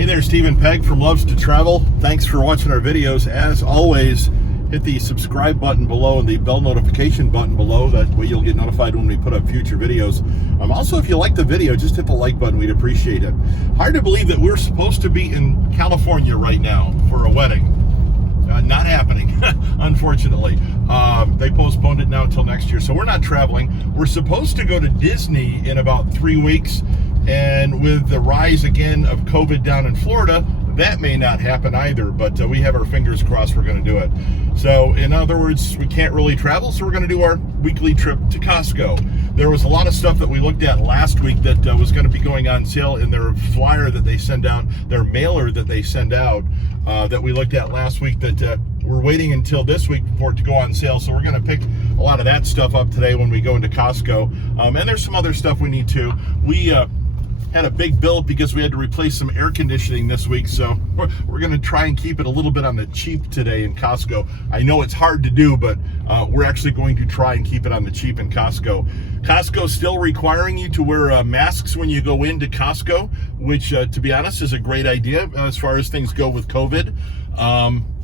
Hey there, Stephen Pegg from Loves to Travel. Thanks for watching our videos. As always, hit the subscribe button below and the bell notification button below. That way you'll get notified when we put up future videos. Also, if you like the video, just hit the like button. We'd appreciate it. Hard to believe that we're supposed to be in California right now for a wedding. Not happening, unfortunately. They postponed it now until next year, so we're not traveling. We're supposed to go to Disney in about 3 weeks, and with the rise again of COVID down in Florida, that may not happen either, but we have our fingers crossed we're going to do it. So, in other words, we can't really travel, so we're going to do our weekly trip to Costco. There was a lot of stuff that we looked at last week that was going to be going on sale in their flyer that they send out, their mailer that they send out, that we looked at last week that we're waiting until this week for it to go on sale. So we're going to pick a lot of that stuff up today when we go into Costco. And there's some other stuff we need to. We had a big bill because we had to replace some air conditioning this week, so we're going to try and keep it a little bit on the cheap today in Costco. I know it's hard to do, but we're actually going to try and keep it on the cheap in Costco. Costco's still requiring you to wear masks when you go into Costco, which, to be honest, is a great idea as far as things go with COVID.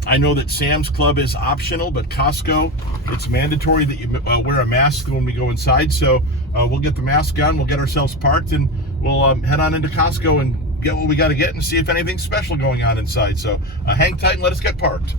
I know that Sam's Club is optional, but Costco, it's mandatory that you wear a mask when we go inside. So we'll get the mask on, we'll get ourselves parked, and we'll head on into Costco and get what we got to get and see if anything's special going on inside. So hang tight and let us get parked.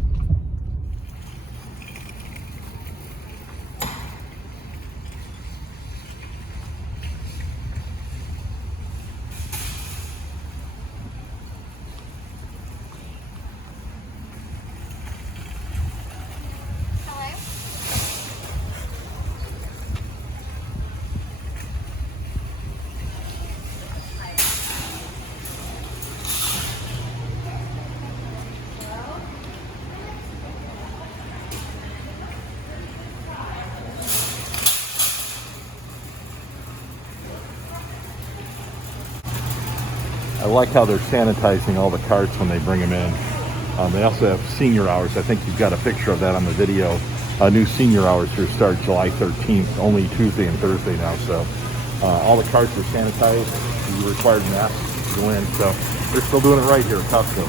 I like how they're sanitizing all the carts when they bring them in. They also have senior hours. I think you've got a picture of that on the video. New senior hours here start July 13th, only Tuesday and Thursday now. So all the carts are sanitized. You required masks to go in. So they're still doing it right here at Costco.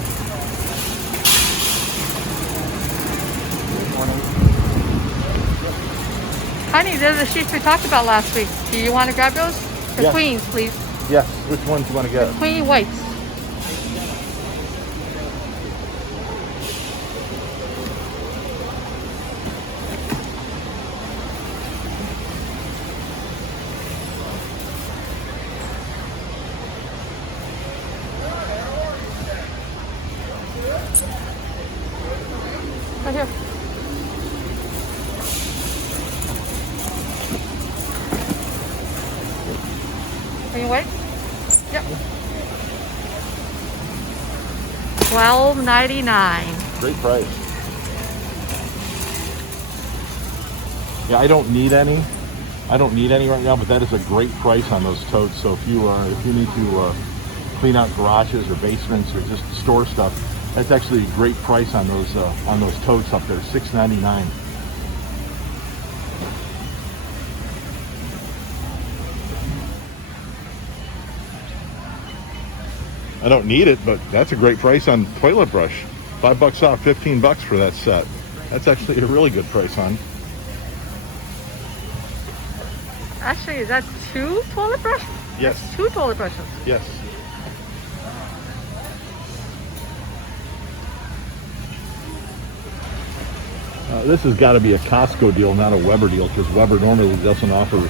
Honey, they're the sheets we talked about last week. Do you want to grab those? The Yes. queens, please. Yes, which ones do you want to get? Queen whites. Right here. Queen white? Yep. $12.99. Great price. Yeah, I don't need any. Right now, but that is a great price on those totes. So if you need to clean out garages or basements or just store stuff, that's actually a great price on those totes up there. $6.99. I don't need it, but that's a great price on toilet brush. $5 off, $15 for that set. That's actually a really good price on. Actually, is that 2 toilet brushes? Yes. 2 toilet brushes. Yes. This has got to be a Costco deal, not a Weber deal, because Weber normally doesn't offer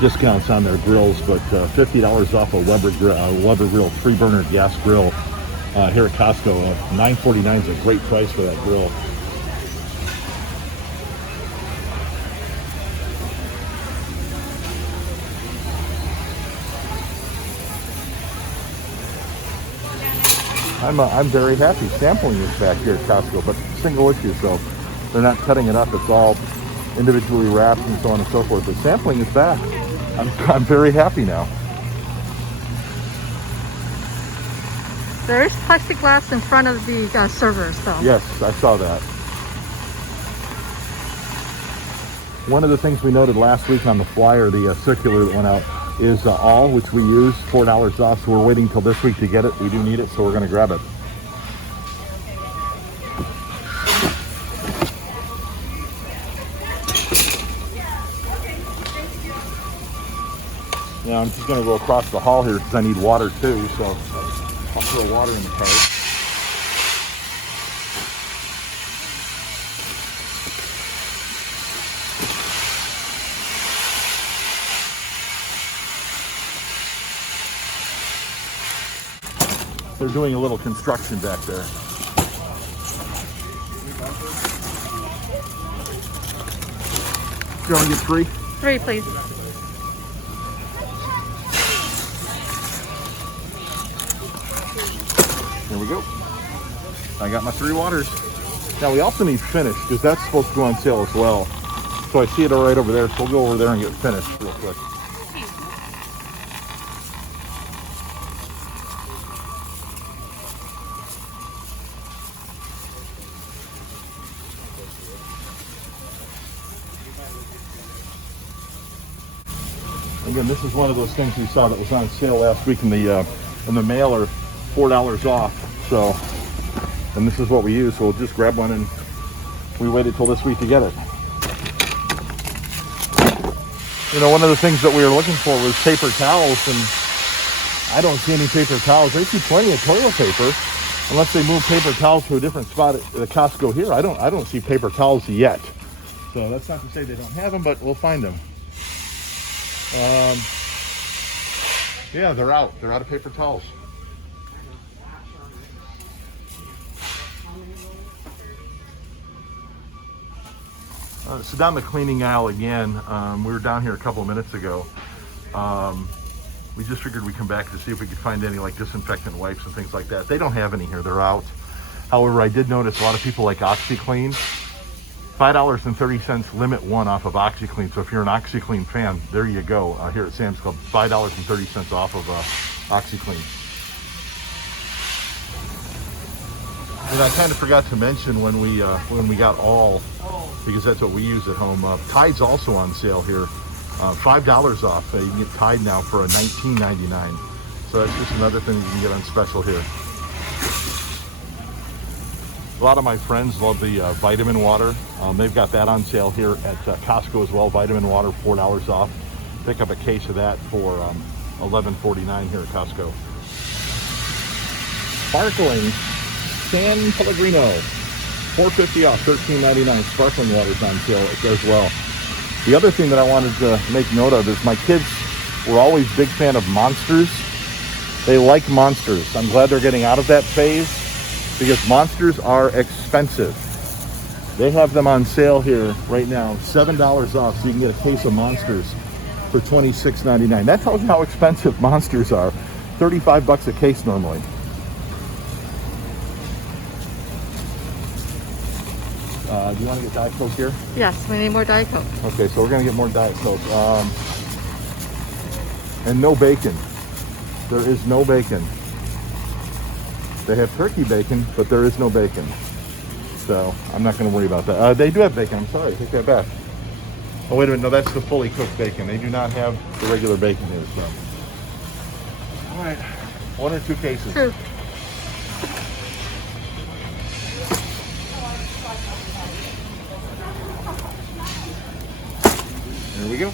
discounts on their grills, but $50 off a Weber grill, 3-burner gas grill here at Costco. $9.49 is a great price for that grill. I'm very happy. Sampling is back here at Costco, but single issue, so they're not cutting it up. It's all individually wrapped and so on and so forth. But sampling is back. I'm very happy now. There is plexiglass in front of the servers, though. Yes, I saw that. One of the things we noted last week on the flyer, the circular that went out, is all, which we use, $4 off. So we're waiting till this week to get it. We do need it, so we're going to grab it. Now I'm just going to go across the hall here because I need water too, so I'll throw water in the cart. They're doing a little construction back there. You want to get 3? 3, please. There we go. I got my 3 waters. Now we also need Finish because that's supposed to go on sale as well. So I see it right over there, so we'll go over there and get Finish real quick. Again, this is one of those things we saw that was on sale last week in the mailer, $4 off. So, and this is what we use. So we'll just grab one, and we waited till this week to get it. You know, one of the things that we were looking for was paper towels, and I don't see any paper towels. I see plenty of toilet paper, unless they move paper towels to a different spot at the Costco here. I don't see paper towels yet. So that's not to say they don't have them, but we'll find them. Yeah, they're out. They're out of paper towels. So down the cleaning aisle again. We were down here a couple of minutes ago. We just figured we'd come back to see if we could find any like disinfectant wipes and things like that. They don't have any here. They're out. However, I did notice a lot of people like OxyClean. $5.30 limit 1 off of OxyClean. So if you're an OxyClean fan, there you go. Here at Sam's Club, $5.30 off of OxyClean. And I kind of forgot to mention when we got all, because that's what we use at home. Tide's also on sale here, $5 off. You can get Tide now for $19.99. So that's just another thing you can get on special here. A lot of my friends love the vitamin water. They've got that on sale here at Costco as well. Vitamin water, $4 off. Pick up a case of that for $11.49 here at Costco. Sparkling San Pellegrino, $4.50 off, $13.99. Sparkling water's on sale as well. The other thing that I wanted to make note of is my kids were always a big fan of Monsters. They like Monsters. I'm glad they're getting out of that phase, because Monsters are expensive. They have them on sale here right now, $7 off, so you can get a case of Monsters for $26.99. That tells you how expensive Monsters are. 35 bucks a case normally. Do you want to get Diet Coke here? Yes, we need more Diet Coke. Okay, so we're going to get more Diet Coke. And no bacon. There is no bacon. They have turkey bacon, but there is no bacon. So I'm not going to worry about that. They do have bacon. I'm sorry. Take that back. Oh, wait a minute. No, that's the fully cooked bacon. They do not have the regular bacon here. So, all right. 1 or 2 cases. True. There we go.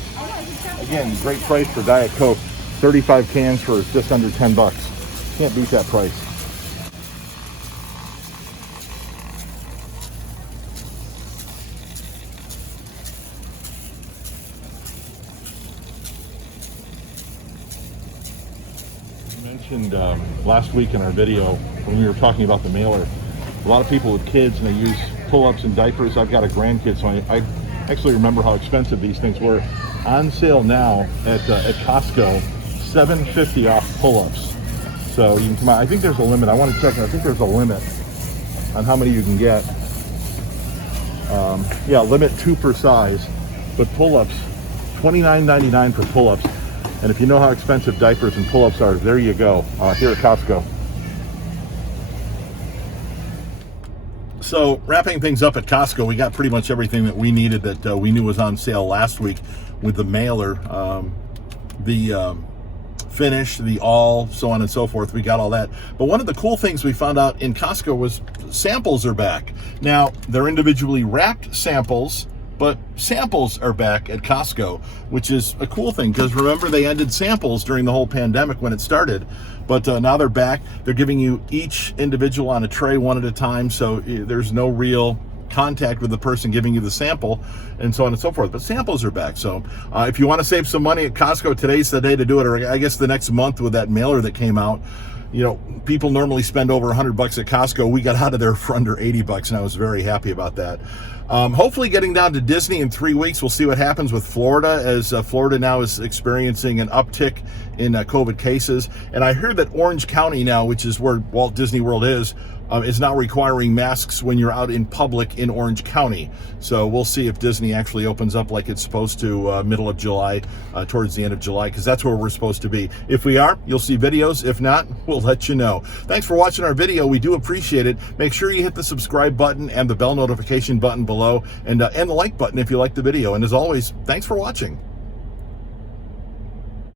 Again, great price for Diet Coke. 35 cans for just under 10 bucks. Can't beat that price. Mentioned last week in our video when we were talking about the mailer, a lot of people with kids, and they use pull-ups and diapers. I've got a grandkid, so I actually remember how expensive these things were. On sale now at Costco, $7.50 off pull-ups. So you can come out. I think there's a limit. I want to check. I think there's a limit on how many you can get. Yeah, limit 2 per size, but pull-ups, $29.99 for pull-ups. And if you know how expensive diapers and pull-ups are, there you go, here at Costco. So wrapping things up at Costco, we got pretty much everything that we needed that we knew was on sale last week with the mailer. the finish, the all, so on and so forth. We got all that. But one of the cool things we found out in Costco was samples are back. Now, they're individually wrapped samples, but samples are back at Costco, which is a cool thing, because remember, they ended samples during the whole pandemic when it started, but now they're back. They're giving you each individual on a tray one at a time, so there's no real contact with the person giving you the sample, and so on and so forth. But samples are back. So if you want to save some money at Costco, today's the day to do it, or I guess the next month with that mailer that came out. You know, people normally spend over $100 at Costco. We got out of there for under $80, and I was very happy about that. Hopefully getting down to Disney in 3 weeks. We'll see what happens with Florida, as Florida now is experiencing an uptick in COVID cases. And I heard that Orange County now, which is where Walt Disney World is now requiring masks when you're out in public in Orange County. So we'll see if Disney actually opens up like it's supposed to middle of July, towards the end of July, because that's where we're supposed to be. If we are, you'll see videos. If not, we'll let you know. Thanks for watching our video. We do appreciate it. Make sure you hit the subscribe button and the bell notification button below, and the like button if you like the video. And as always, thanks for watching.